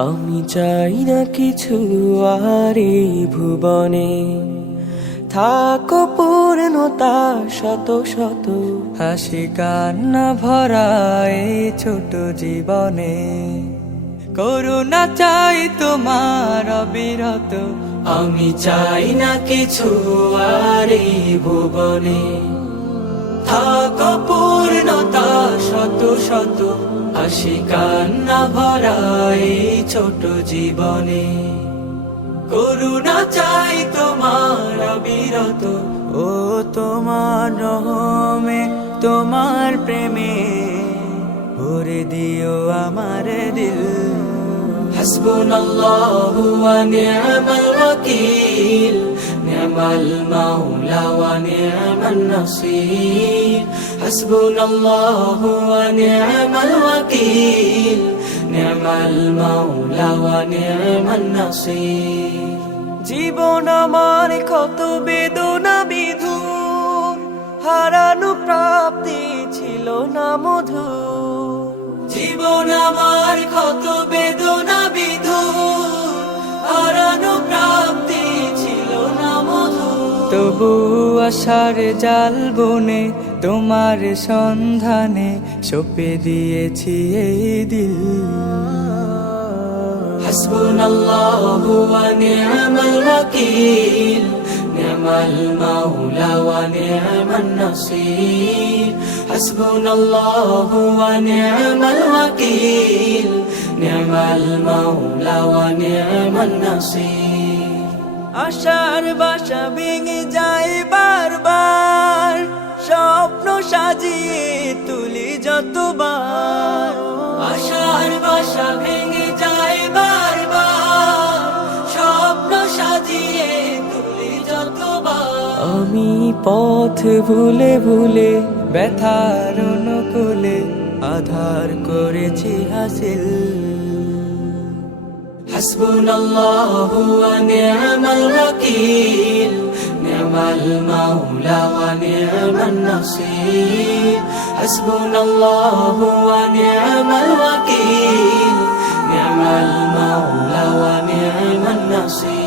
আমি চাই না কিছু আর এই ভুবনে, থাকো পূর্ণতা শত শত, হাসি কান্না ভরা এই ছোট জীবনে। করুণা চাই তোমার অবিরত, আমি চাই না কিছু আর এই ভুবনে, থাকো পূর্ণতা শত শত, হাসি কান্না ভরা এই ছোট জীবনে। করুণা চাই তোমার অবিরত, ও তোমার রহমে তোমার প্রেমে ভরে দিও আমার দিল। হাসবুনাল্লাহু ওয়া নি'মাল ওয়াকিল, নি'মাল মাওলা ওয়া নি'মান নাসির। হাসবুনাল্লাহু ওয়া নি'মাল ওয়াকিল, নি'মাল মাওলা ওয়া নি'মান নাসির। জীবন আমার কত বেদনা বিধুর, হারানো প্রাপ্তি ছিল না মধুর। জীবন আমার কত বেদনা বিধুর, হারানো প্রাপ্তি ছিল না মধুর। তবু আশার জাল বনে তোমার সন্ধানে সঁপে দিয়েছি এই দিল। হাসবুনাল্লাহু ওয়া নি'মাল ওয়াকিল, নি'মাল মাওলা ওয়া নি'মান নাসির। হাসবুনাল্লাহু ওয়া নি'মাল ওয়াকিল, নি'মাল মাওলা ওয়া নি'মান নাসির। আশার বাসা ভেঙে যায় বারবার, স্বপ্ন সাজিয়ে তুলি যতবার। আশার বাসা ভেঙে যায় বারবার, স্বপ্ন সাজিয়ে তুলি যতবার। আমি পথ ভুলে ভুলে ব্যথার অনুকূলে আধার করেছি হাসিল। হাসবুনাল্লাহু ওয়া নি'মাল ওয়াকিল, নি'মাল মাওলা ওয়া নি'মান নাসির। হাসবুনাল্লাহু ওয়া নি'মাল ওয়াকিল, নি'মাল মাওলা ওয়া নি'মান নাসির।